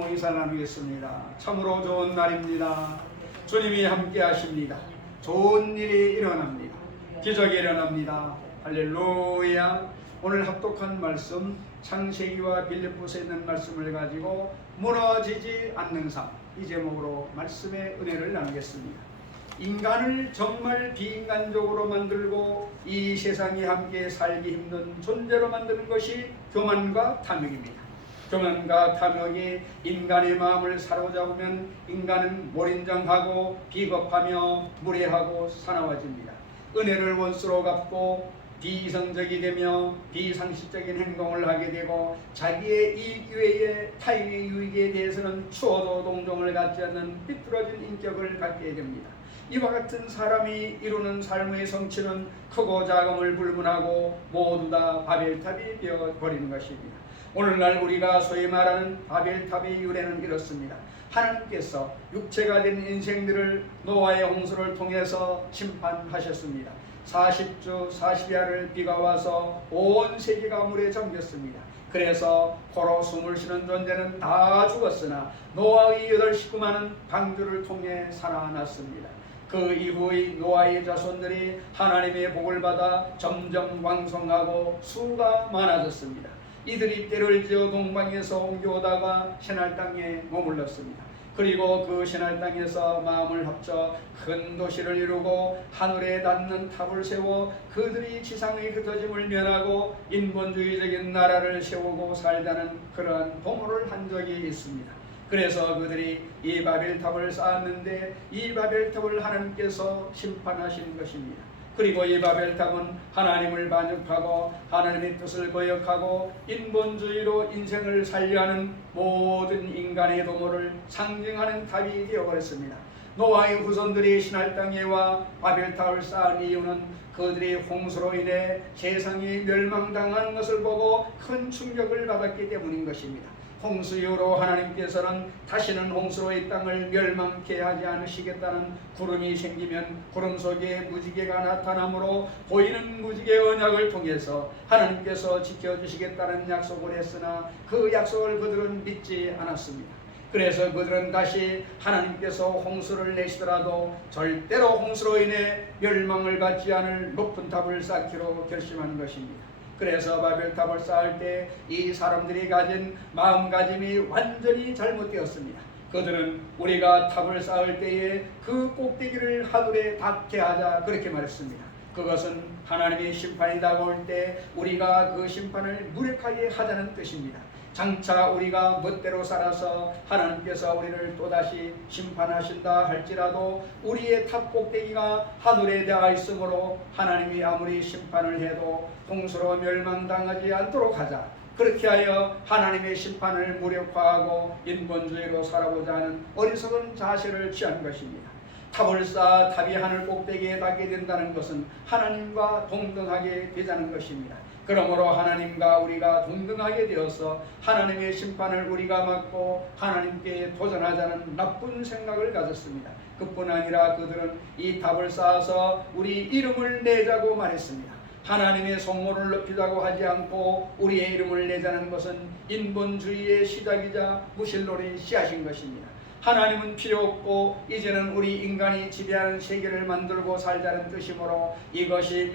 말씀 모의사 나누겠습니다. 참으로 좋은 날입니다. 주님이 함께 하십니다. 좋은 일이 일어납니다. 기적이 일어납니다. 할렐루야. 오늘 합독한 말씀 창세기와 빌립보서에 있는 말씀을 가지고 무너지지 않는 삶, 이 제목으로 말씀의 은혜를 나누겠습니다. 인간을 정말 비인간적으로 만들고 이 세상에 함께 살기 힘든 존재로 만드는 것이 교만과 탐욕입니다. 교만과 탐욕이 인간의 마음을 사로잡으면 인간은 몰인정하고 비겁하며 무례하고 사나워집니다. 은혜를 원수로 갚고 비이성적이 되며 비상식적인 행동을 하게 되고 자기의 이익 외에 타인의 유익에 대해서는 추호도 동정을 갖지 않는 삐뚤어진 인격을 갖게 됩니다. 이와 같은 사람이 이루는 삶의 성취는 크고 작음을 불문하고 모두 다 바벨탑이 되어버리는 것입니다. 오늘날 우리가 소위 말하는 바벨탑의 유래는 이렇습니다. 하나님께서 육체가 된 인생들을 노아의 홍수를 통해서 심판하셨습니다. 40주 40야를 비가 와서 온 세계가 물에 잠겼습니다. 그래서 코로 숨을 쉬는 존재는 다 죽었으나 노아의 8 식구만은 방주를 통해 살아났습니다. 그 이후의 노아의 자손들이 하나님의 복을 받아 점점 왕성하고 수가 많아졌습니다. 이들이 때를 지어 동방에서 옮겨오다가 신할 땅에 머물렀습니다. 그리고 그 신할 땅에서 마음을 합쳐 큰 도시를 이루고 하늘에 닿는 탑을 세워 그들이 지상의 흩어짐을 면하고 인본주의적인 나라를 세우고 살자는 그러한 도모를 한 적이 있습니다. 그래서 그들이 이 바벨탑을 쌓았는데 이 바벨탑을 하나님께서 심판하신 것입니다. 그리고 이 바벨탑은 하나님을 반역하고 하나님의 뜻을 거역하고 인본주의로 인생을 살려하는 모든 인간의 도모를 상징하는 탑이 되어버렸습니다. 노아의 후손들이 신할 땅에 와 바벨탑을 쌓은 이유는 그들이 홍수로 인해 세상이 멸망당하는 것을 보고 큰 충격을 받았기 때문인 것입니다. 홍수 이후로 하나님께서는 다시는 홍수로 이 땅을 멸망케 하지 않으시겠다는 구름이 생기면 구름 속에 무지개가 나타나므로 보이는 무지개 언약을 통해서 하나님께서 지켜주시겠다는 약속을 했으나 그 약속을 그들은 믿지 않았습니다. 그래서 그들은 다시 하나님께서 홍수를 내시더라도 절대로 홍수로 인해 멸망을 받지 않을 높은 탑을 쌓기로 결심한 것입니다. 그래서 바벨탑을 쌓을 때 이 사람들이 가진 마음가짐이 완전히 잘못되었습니다. 그들은 우리가 탑을 쌓을 때에 그 꼭대기를 하늘에 닿게 하자 그렇게 말했습니다. 그것은 하나님의 심판이 다가올 때 우리가 그 심판을 무력하게 하자는 뜻입니다. 장차 우리가 멋대로 살아서 하나님께서 우리를 또다시 심판하신다 할지라도 우리의 탑 꼭대기가 하늘에 닿아 있으므로 하나님이 아무리 심판을 해도 홍수로 멸망당하지 않도록 하자. 그렇게 하여 하나님의 심판을 무력화하고 인본주의로 살아보자 하는 어리석은 자세를 취한 것입니다. 탑을 쌓아 탑이 하늘 꼭대기에 닿게 된다는 것은 하나님과 동등하게 되자는 것입니다. 그러므로 하나님과 우리가 동등하게 되어서 하나님의 심판을 우리가 맡고 하나님께 도전하자는 나쁜 생각을 가졌습니다. 그뿐 아니라 그들은 이 탑을 쌓아서 우리 이름을 내자고 말했습니다. 하나님의 성모를 높이자고 하지 않고 우리의 이름을 내자는 것은 인본주의의 시작이자 무신론의 씨앗인 것입니다. 하나님은 필요 없고 이제는 우리 인간이 지배하는 세계를 만들고 살자는 뜻이므로 이것이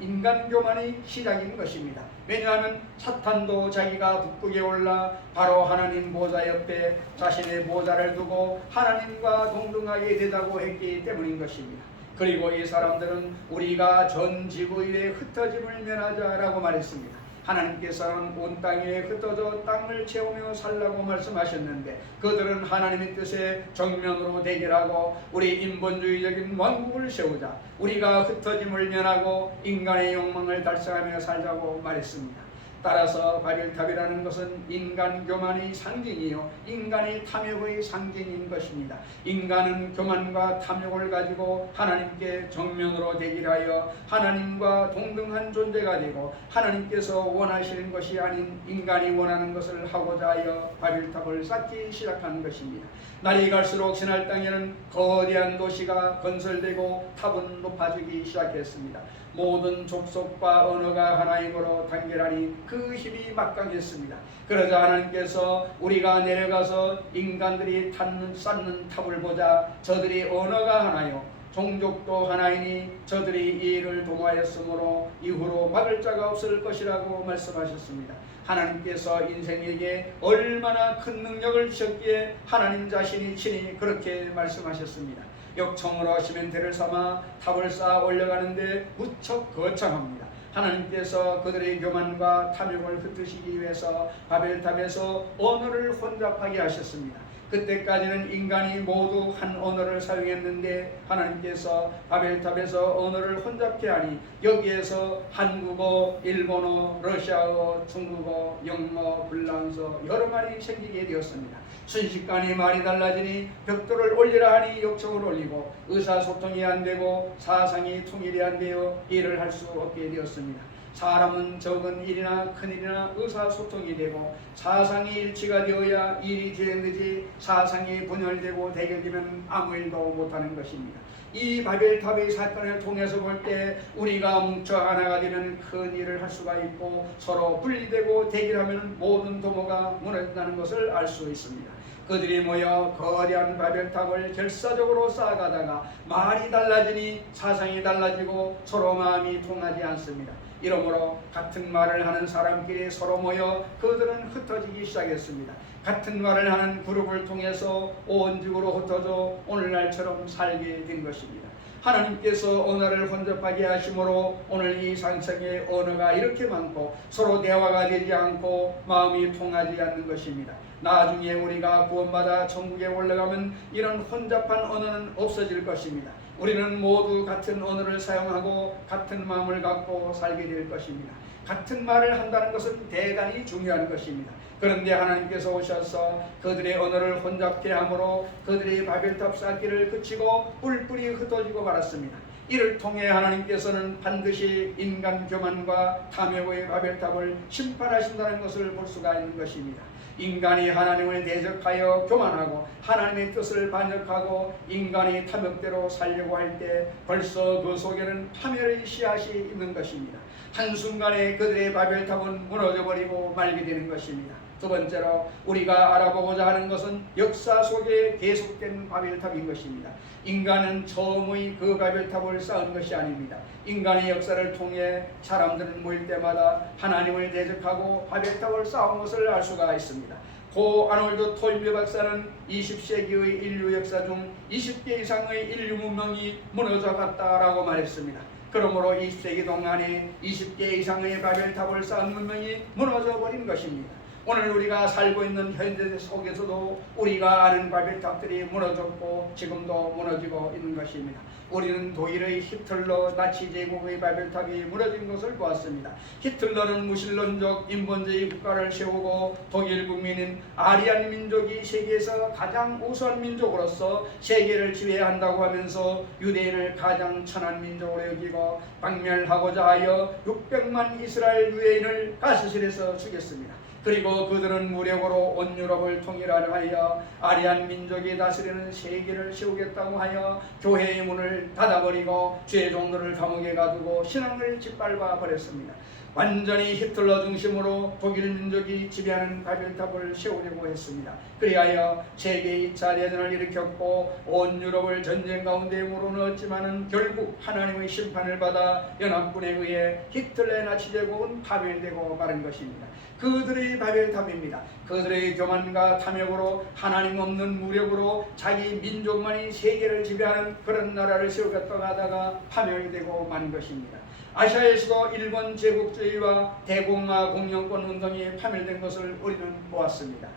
인간 교만의 시작인 것입니다. 왜냐하면 사탄도 자기가 북극에 올라 바로 하나님 보좌 옆에 자신의 보좌를 두고 하나님과 동등하게 되자고 했기 때문인 것입니다. 그리고 이 사람들은 우리가 전 지구 위에 흩어짐을 면하자라고 말했습니다. 하나님께서는 온 땅 위에 흩어져 땅을 채우며 살라고 말씀하셨는데 그들은 하나님의 뜻에 정면으로 대결하고 우리 인본주의적인 왕국을 세우자, 우리가 흩어짐을 면하고 인간의 욕망을 달성하며 살자고 말했습니다. 따라서 바벨탑이라는 것은 인간 교만의 상징이요 인간의 탐욕의 상징인 것입니다. 인간은 교만과 탐욕을 가지고 하나님께 정면으로 대결하여 하나님과 동등한 존재가 되고 하나님께서 원하시는 것이 아닌 인간이 원하는 것을 하고자 하여 바벨탑을 쌓기 시작한 것입니다. 날이 갈수록 신할 땅에는 거대한 도시가 건설되고 탑은 높아지기 시작했습니다. 모든 족속과 언어가 하나이므로 단결하니 그 힘이 막강했습니다. 그러자 하나님께서 우리가 내려가서 인간들이 쌓는 탑을 보자. 저들이 언어가 하나요 종족도 하나이니 저들이 이 일을 도모하였으므로 이후로 막을 자가 없을 것이라고 말씀하셨습니다. 하나님께서 인생에게 얼마나 큰 능력을 주셨기에 하나님 자신이 친히 그렇게 말씀하셨습니다. 역청으로 시멘트를 삼아 탑을 쌓아 올려가는데 무척 거창합니다. 하나님께서 그들의 교만과 탐욕을 흩으시기 위해서 바벨탑에서 언어를 혼잡하게 하셨습니다. 그때까지는 인간이 모두 한 언어를 사용했는데 하나님께서 바벨탑에서 언어를 혼잡케 하니 여기에서 한국어, 일본어, 러시아어, 중국어, 영어, 불란서 여러 말이 생기게 되었습니다. 순식간에 말이 달라지니 벽돌을 올리라 하니 역청을 올리고 의사소통이 안되고 사상이 통일이 안되어 일을 할 수 없게 되었습니다. 사람은 적은 일이나 큰 일이나 의사소통이 되고 사상이 일치가 되어야 일이 진행되지 사상이 분열되고 대결되면 아무 일도 못하는 것입니다. 이 바벨탑의 사건을 통해서 볼 때 우리가 뭉쳐 하나가 되면 큰 일을 할 수가 있고 서로 분리되고 대결하면 모든 도모가 무너진다는 것을 알 수 있습니다. 그들이 모여 거대한 바벨탑을 결사적으로 쌓아가다가 말이 달라지니 사상이 달라지고 서로 마음이 통하지 않습니다. 이러므로 같은 말을 하는 사람끼리 서로 모여 그들은 흩어지기 시작했습니다. 같은 말을 하는 그룹을 통해서 온 지구로 흩어져 오늘날처럼 살게 된 것입니다. 하나님께서 언어를 혼잡하게 하심으로 오늘 이 상생의 언어가 이렇게 많고 서로 대화가 되지 않고 마음이 통하지 않는 것입니다. 나중에 우리가 구원받아 천국에 올라가면 이런 혼잡한 언어는 없어질 것입니다. 우리는 모두 같은 언어를 사용하고 같은 마음을 갖고 살게 될 것입니다. 같은 말을 한다는 것은 대단히 중요한 것입니다. 그런데 하나님께서 오셔서 그들의 언어를 혼잡케 함으로 그들의 바벨탑 쌓기를 그치고 뿔뿔이 흩어지고 말았습니다. 이를 통해 하나님께서는 반드시 인간 교만과 탐욕의 바벨탑을 심판하신다는 것을 볼 수가 있는 것입니다. 인간이 하나님을 대적하여 교만하고 하나님의 뜻을 반역하고 인간이 탐욕대로 살려고 할 때 벌써 그 속에는 파멸의 씨앗이 있는 것입니다. 한순간에 그들의 바벨탑은 무너져버리고 말게 되는 것입니다. 두 번째로 우리가 알아보고자 하는 것은 역사 속에 계속된 바벨탑인 것입니다. 인간은 처음의 그 바벨탑을 쌓은 것이 아닙니다. 인간의 역사를 통해 사람들은 모일 때마다 하나님을 대적하고 바벨탑을 쌓은 것을 알 수가 있습니다. 고 아놀드 토인비 박사는 20세기의 인류 역사 중 20개 이상의 인류 문명이 무너져 갔다라고 말했습니다. 그러므로 20세기 동안에 20개 이상의 바벨탑을 쌓은 문명이 무너져 버린 것입니다. 오늘 우리가 살고 있는 현대 속에서도 우리가 아는 바벨탑들이 무너졌고 지금도 무너지고 있는 것입니다. 우리는 독일의 히틀러 나치 제국의 바벨탑이 무너진 것을 보았습니다. 히틀러는 무신론적 인본주의 국가를 세우고 독일 국민인 아리안 민족이 세계에서 가장 우수한 민족으로서 세계를 지배한다고 하면서 유대인을 가장 천한 민족으로 여기고 박멸하고자 하여 600만 이스라엘 유대인을 가스실에서 죽였습니다. 그리고 그들은 무력으로 온 유럽을 통일하려 하여 아리안 민족이 다스리는 세계를 세우겠다고 하여 교회의 문을 닫아버리고 주의 종들을 감옥에 가두고 신앙을 짓밟아 버렸습니다. 완전히 히틀러 중심으로 독일 민족이 지배하는 바벨탑을 세우려고 했습니다. 그리하여 세계 2차 대전을 일으켰고 온 유럽을 전쟁 가운데 몰아넣었지만은 결국 하나님의 심판을 받아 연합군에 의해 히틀러의 나치 제국은 파멸되고 마른 것입니다. 그들의 바벨탑입니다. 그들의 교만과 탐욕으로 하나님 없는 무력으로 자기 민족만이 세계를 지배하는 그런 나라를 세우겠다고 하다가 파멸이 되고 만 것입니다. 아시아에서도 일본 제국주의와 대공화 공영권 운동이 파멸된 것을 우리는 보았습니다.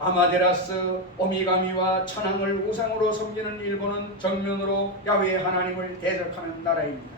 아마테라스, 오미가미와 천황을 우상으로 섬기는 일본은 정면으로 야훼 하나님을 대적하는 나라입니다.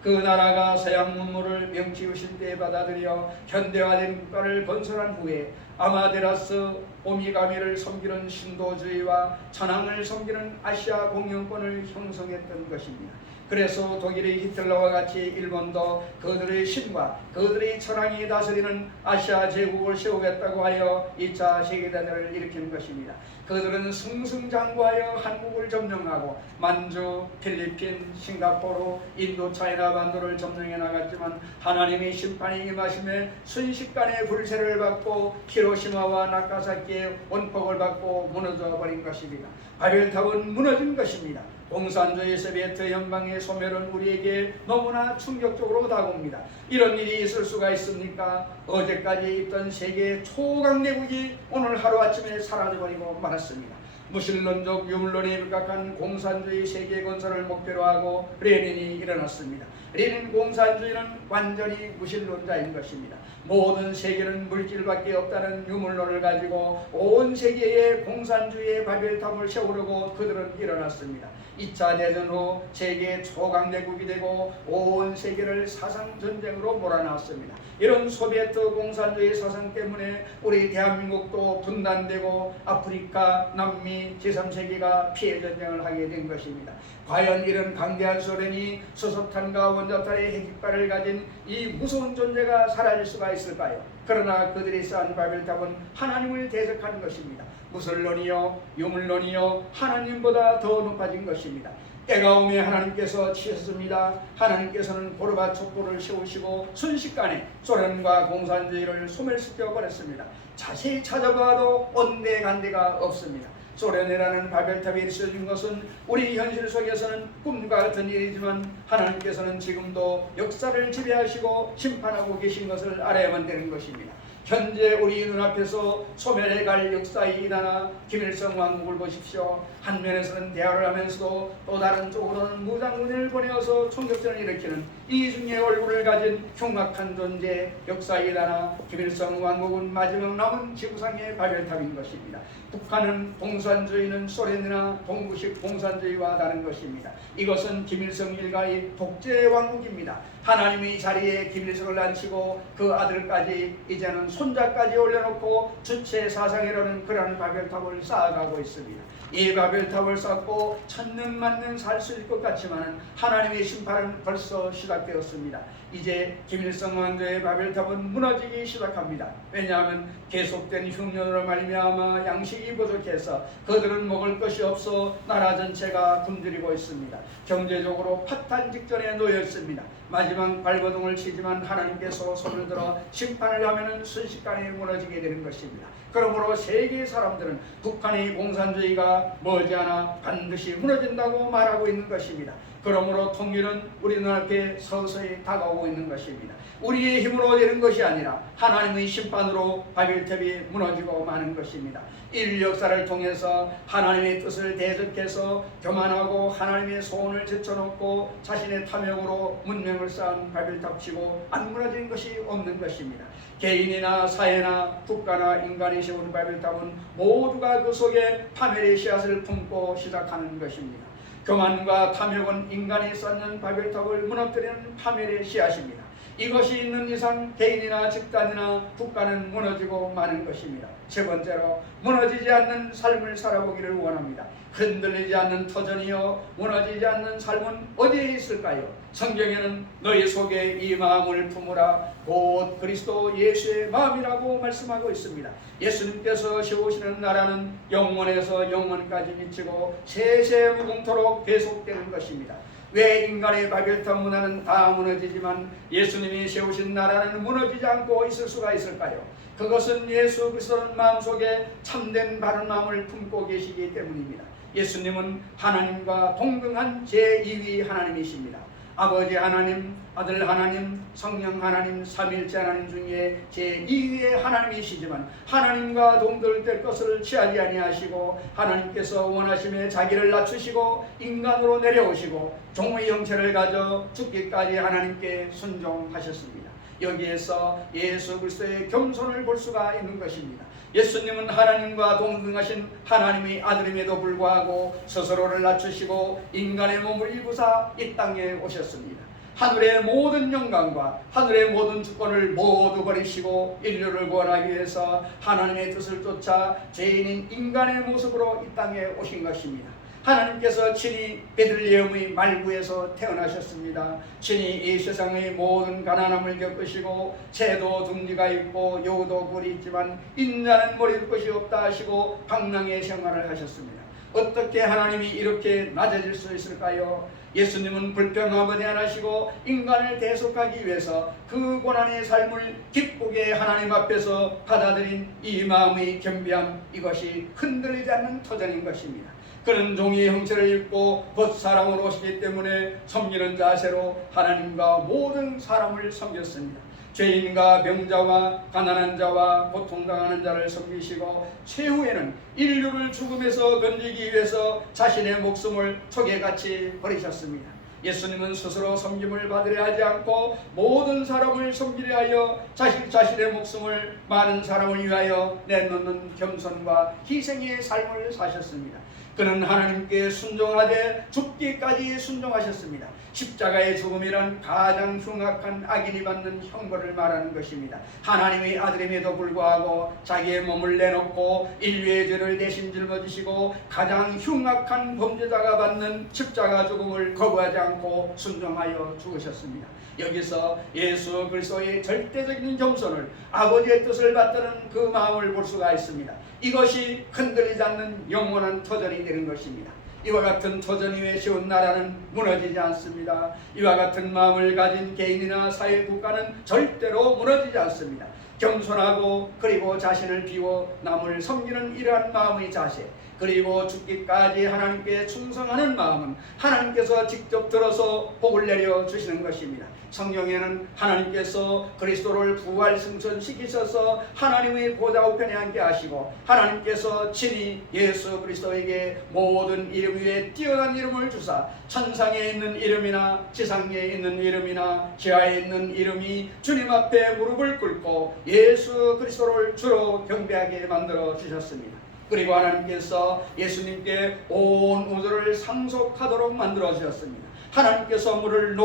그 나라가 서양 문물을 명치유신 때에 받아들여 현대화된 국가를 건설한 후에 아마테라스, 오미가미를 섬기는 신도주의와 천황을 섬기는 아시아 공영권을 형성했던 것입니다. 그래서 독일의 히틀러와 같이 일본도 그들의 신과 그들의 철학이 다스리는 아시아 제국을 세우겠다고 하여 2차 세계대전을 일으킨 것입니다. 그들은 승승장구하여 한국을 점령하고 만주, 필리핀, 싱가포르, 인도, 차이나 반도를 점령해 나갔지만 하나님의 심판이 임하심에 순식간에 불세를 받고 히로시마와 나가사키의 원폭을 받고 무너져 버린 것입니다. 바벨탑은 무너진 것입니다. 공산주의 소비에트 연방의 소멸은 우리에게 너무나 충격적으로 다가옵니다. 이런 일이 있을 수가 있습니까? 어제까지 있던 세계 초강대국이 오늘 하루아침에 사라져버리고 말았습니다. 무신론적 유물론에 입각한 공산주의 세계 건설을 목표로 하고 레닌이 일어났습니다. 레닌 공산주의는 완전히 무신론자인 것입니다. 모든 세계는 물질밖에 없다는 유물론을 가지고 온 세계에 공산주의의 바벨탑을 세우려고 그들은 일어났습니다. 2차 대전 후 세계 초강대국이 되고 온 세계를 사상전쟁으로 몰아넣었습니다. 이런 소비에트 공산주의 사상 때문에 우리 대한민국도 분단되고 아프리카, 남미, 제3세계가 피해전쟁을 하게 된 것입니다. 과연 이런 강대한 소련이 수소탄과 원자탄의 핵이빨을 가진 이 무서운 존재가 사라질 수가 있을까요? 그러나 그들이 쌓은 바벨탑은 하나님을 대적한 것입니다. 무설론이요 유물론이요 하나님보다 더 높아진 것입니다. 때가 오매 하나님께서 치셨습니다. 하나님께서는 고르바초프를 세우시고 순식간에 소련과 공산주의를 소멸시켜 버렸습니다. 자세히 찾아봐도 온데간데가 없습니다. 소련이라는 바벨탑이 있어진 것은 우리 현실 속에서는 꿈과 같은 일이지만 하나님께서는 지금도 역사를 지배하시고 심판하고 계신 것을 알아야만 되는 것입니다. 현재 우리 눈앞에서 소멸해 갈 역사의 일하나 김일성 왕국을 보십시오. 한 면에서는 대화를 하면서도 또 다른 쪽으로는 무장군을 보내어서 총격전을 일으키는 이중의 얼굴을 가진 흉악한 존재 역사의 일하나 김일성 왕국은 마지막 남은 지구상의 바벨탑인 것입니다. 북한은 공산주의는 소련이나 동구식 공산주의와 다른 것입니다. 이것은 김일성 일가의 독재 왕국입니다. 하나님의 자리에 김일성을 앉히고 그 아들까지 이제는 손자까지 올려놓고 주체 사상이라는 그러한 바벨탑을 쌓아가고 있습니다. 이 바벨탑을 쌓고 천년 만년 살 수 있을 것 같지만 하나님의 심판은 벌써 시작되었습니다. 이제 김일성 왕조의 바벨탑은 무너지기 시작합니다. 왜냐하면 계속된 흉년으로 말미암아 양식이 부족해서 그들은 먹을 것이 없어 나라 전체가 굶주리고 있습니다. 경제적으로 파탄 직전에 놓여 있습니다. 마지막 발버둥을 치지만 하나님께서 손을 들어 심판을 하면 순식간에 무너지게 되는 것입니다. 그러므로 세계 사람들은 북한의 공산주의가 머지않아 반드시 무너진다고 말하고 있는 것입니다. 그러므로 통일은 우리 눈앞에 서서히 다가오고 있는 것입니다. 우리의 힘으로 되는 것이 아니라 하나님의 심판으로 바벨탑이 무너지고 마는 것입니다. 인류 역사를 통해서 하나님의 뜻을 대적해서 교만하고 하나님의 소원을 제쳐놓고 자신의 탐욕으로 문명을 쌓은 바벨탑치고 안 무너진 것이 없는 것입니다. 개인이나 사회나 국가나 인간이 세운 바벨탑은 모두가 그 속에 파멸의 씨앗을 품고 시작하는 것입니다. 교만과 탐욕은 인간이 쌓는 바벨탑을 무너뜨리는 파멸의 씨앗입니다. 이것이 있는 이상 개인이나 집단이나 국가는 무너지고 마는 것입니다. 세 번째로 무너지지 않는 삶을 살아보기를 원합니다. 흔들리지 않는 터전이요 무너지지 않는 삶은 어디에 있을까요? 성경에는 너희 속에 이 마음을 품으라 곧 그리스도 예수의 마음이라고 말씀하고 있습니다. 예수님께서 세우시는 나라는 영원에서 영원까지 미치고 세세 무궁토록 계속되는 것입니다. 왜 인간의 바벨탑 문화는 다 무너지지만 예수님이 세우신 나라는 무너지지 않고 있을 수가 있을까요? 그것은 예수 그리스도는 마음속에 참된 바른 마음을 품고 계시기 때문입니다. 예수님은 하나님과 동등한 제2위 하나님이십니다. 아버지 하나님, 아들 하나님, 성령 하나님, 삼일째 하나님 중에 제2위의 하나님이시지만 하나님과 동등될 것을 취하지 아니하시고 하나님께서 원하심에 자기를 낮추시고 인간으로 내려오시고 종의 형체를 가져 죽기까지 하나님께 순종하셨습니다. 여기에서 예수 그리스도의 겸손을 볼 수가 있는 것입니다. 예수님은 하나님과 동등하신 하나님의 아들임에도 불구하고 스스로를 낮추시고 인간의 몸을 입으사 이 땅에 오셨습니다. 하늘의 모든 영광과 하늘의 모든 주권을 모두 버리시고 인류를 구원하기 위해서 하나님의 뜻을 쫓아 죄인인 인간의 모습으로 이 땅에 오신 것입니다. 하나님께서 친히 베들레헴의 말구에서 태어나셨습니다. 친히 이 세상의 모든 가난함을 겪으시고 채도 둥지가 있고 요도 굴이 있지만 인자는 머리둘 것이 없다 하시고 방랑의 생활을 하셨습니다. 어떻게 하나님이 이렇게 낮아질 수 있을까요? 예수님은 불평하고 대안하시고 인간을 대속하기 위해서 그 고난의 삶을 기쁘게 하나님 앞에서 받아들인 이 마음의 겸비함, 이것이 흔들리지 않는 터전인 것입니다. 그는 종의 형체를 입고 곧 사람으로 오시기 때문에 섬기는 자세로 하나님과 모든 사람을 섬겼습니다. 죄인과 병자와 가난한 자와 고통당하는 자를 섬기시고 최후에는 인류를 죽음에서 건지기 위해서 자신의 목숨을 촉에같이 버리셨습니다. 예수님은 스스로 섬김을 받으려 하지 않고 모든 사람을 섬기려 하여 자신의 목숨을 많은 사람을 위하여 내놓는 겸손과 희생의 삶을 사셨습니다. 그는 하나님께 순종하되 죽기까지 순종하셨습니다. 십자가의 죽음이란 가장 흉악한 악인이 받는 형벌을 말하는 것입니다. 하나님의 아들임에도 불구하고 자기의 몸을 내놓고 인류의 죄를 대신 짊어지시고 가장 흉악한 범죄자가 받는 십자가 죽음을 거부하지 않고 순종하여 죽으셨습니다. 여기서 예수 그리스도의 절대적인 겸손을, 아버지의 뜻을 받드는 그 마음을 볼 수가 있습니다. 이것이 흔들리지 않는 영원한 터전이 되는 것입니다. 이와 같은 터전 위에 세운 나라는 무너지지 않습니다. 이와 같은 마음을 가진 개인이나 사회 국가는 절대로 무너지지 않습니다. 겸손하고 그리고 자신을 비워 남을 섬기는 이러한 마음의 자세, 그리고 죽기까지 하나님께 충성하는 마음은 하나님께서 직접 들어서 복을 내려 주시는 것입니다. 성경에는 하나님께서 그리스도를 부활 승천시키셔서 하나님의 보좌 우편에 앉게 하시고 하나님께서 친히 예수 그리스도에게 모든 이름 위에 뛰어난 이름을 주사 천상에 있는 이름이나 지상에 있는 이름이나 지하에 있는 이름이 주님 앞에 무릎을 꿇고 예수 그리스도를 주로 경배하게 만들어 주셨습니다. 그리고 하나님께서 예수님께 온 우주를 상속하도록 만들어 주셨습니다. 하나님께서 문을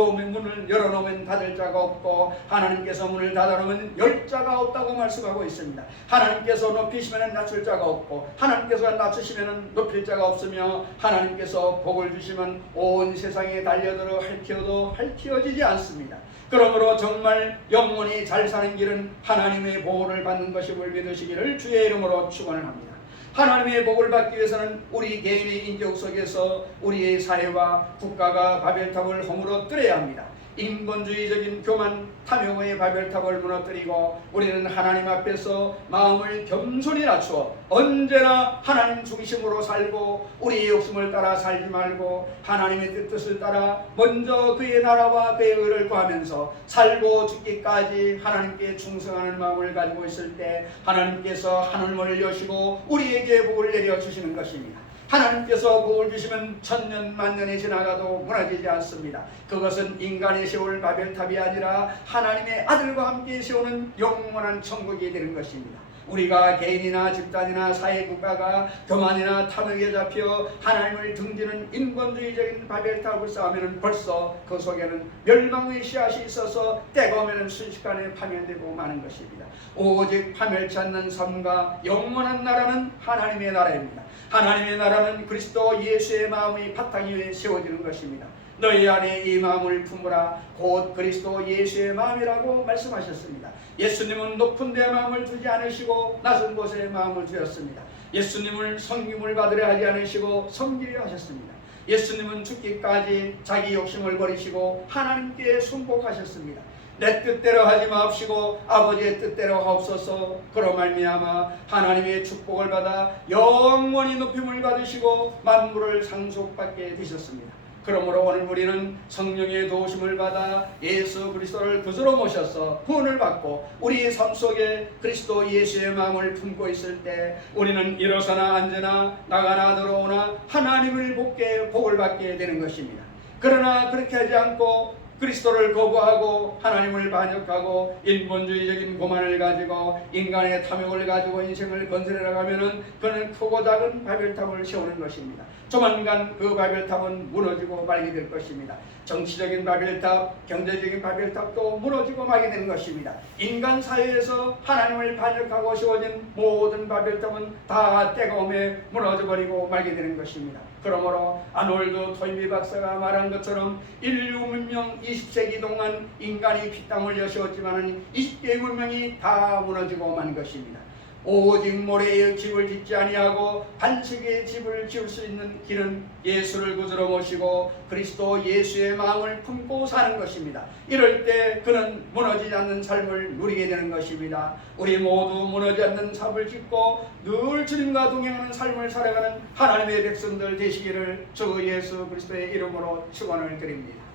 열어놓으면 닫을 자가 없고 하나님께서 문을 닫아놓으면 열 자가 없다고 말씀하고 있습니다. 하나님께서 높이시면 낮출 자가 없고 하나님께서 낮추시면 높일 자가 없으며 하나님께서 복을 주시면 온 세상에 달려들어 핥혀도 핥혀지지 않습니다. 그러므로 정말 영원히 잘 사는 길은 하나님의 보호를 받는 것임을 믿으시기를 주의 이름으로 축원합니다. 하나님의 복을 받기 위해서는 우리 개인의 인격 속에서 우리의 사회와 국가가 바벨탑을 허물어뜨려야 합니다. 인본주의적인 교만, 탐욕의 바벨탑을 무너뜨리고 우리는 하나님 앞에서 마음을 겸손히 낮추어 언제나 하나님 중심으로 살고 우리의 욕심을 따라 살지 말고 하나님의 뜻을 따라 먼저 그의 나라와 그의 의를 구하면서 살고 죽기까지 하나님께 충성하는 마음을 가지고 있을 때 하나님께서 하늘문을 여시고 우리에게 복을 내려주시는 것입니다. 하나님께서 복을 주시면 천년 만년이 지나가도 무너지지 않습니다. 그것은 인간이 세울 바벨탑이 아니라 하나님의 아들과 함께 세우는 영원한 천국이 되는 것입니다. 우리가 개인이나 집단이나 사회국가가 교만이나 탐욕에 잡혀 하나님을 등지는 인본주의적인 바벨탑을 쌓으면 벌써 그 속에는 멸망의 씨앗이 있어서 때가 오면 순식간에 파멸되고 마는 것입니다. 오직 파멸치 않는 삶과 영원한 나라는 하나님의 나라입니다. 하나님의 나라는 그리스도 예수의 마음의 바탕 위에 세워지는 것입니다. 너희 안에 이 마음을 품으라 곧 그리스도 예수의 마음이라고 말씀하셨습니다. 예수님은 높은 데 마음을 두지 않으시고 낮은 곳에 마음을 두었습니다. 예수님을 섬김을 받으려 하지 않으시고 섬기려 하셨습니다. 예수님은 죽기까지 자기 욕심을 버리시고 하나님께 순복하셨습니다. 내 뜻대로 하지 마옵시고 아버지의 뜻대로 하옵소서. 그로 말미암아 하나님의 축복을 받아 영원히 높임을 받으시고 만물을 상속받게 되셨습니다. 그러므로 오늘 우리는 성령의 도우심을 받아 예수 그리스도를 구주로 모셔서 구원을 받고 우리의 삶 속에 그리스도 예수의 마음을 품고 있을 때 우리는 일어서나 앉으나 나가나 들어오나 하나님을 복을 받게 되는 것입니다. 그러나 그렇게 하지 않고 그리스도를 거부하고 하나님을 반역하고 인본주의적인 고만을 가지고 인간의 탐욕을 가지고 인생을 건설해 나가면은 그는 크고 작은 바벨탑을 세우는 것입니다. 조만간 그 바벨탑은 무너지고 말게 될 것입니다. 정치적인 바벨탑, 경제적인 바벨탑도 무너지고 말게 되는 것입니다. 인간 사회에서 하나님을 반역하고 세워진 모든 바벨탑은 다 때가 오매 무너져버리고 말게 되는 것입니다. 그러므로 아놀드 토인비 박사가 말한 것처럼 인류 문명 20세기 동안 인간이 피땀 흘려 세웠지만 20개의 문명이 다 무너지고 만 것입니다. 오직 모래의 집을 짓지 아니하고 반석의 집을 지을 수 있는 길은 예수를 구주로 모시고 그리스도 예수의 마음을 품고 사는 것입니다. 이럴 때 그는 무너지지 않는 삶을 누리게 되는 것입니다. 우리 모두 무너지지 않는 삶을 짓고 늘 주님과 동행하는 삶을 살아가는 하나님의 백성들 되시기를 주 예수 그리스도의 이름으로 축원을 드립니다.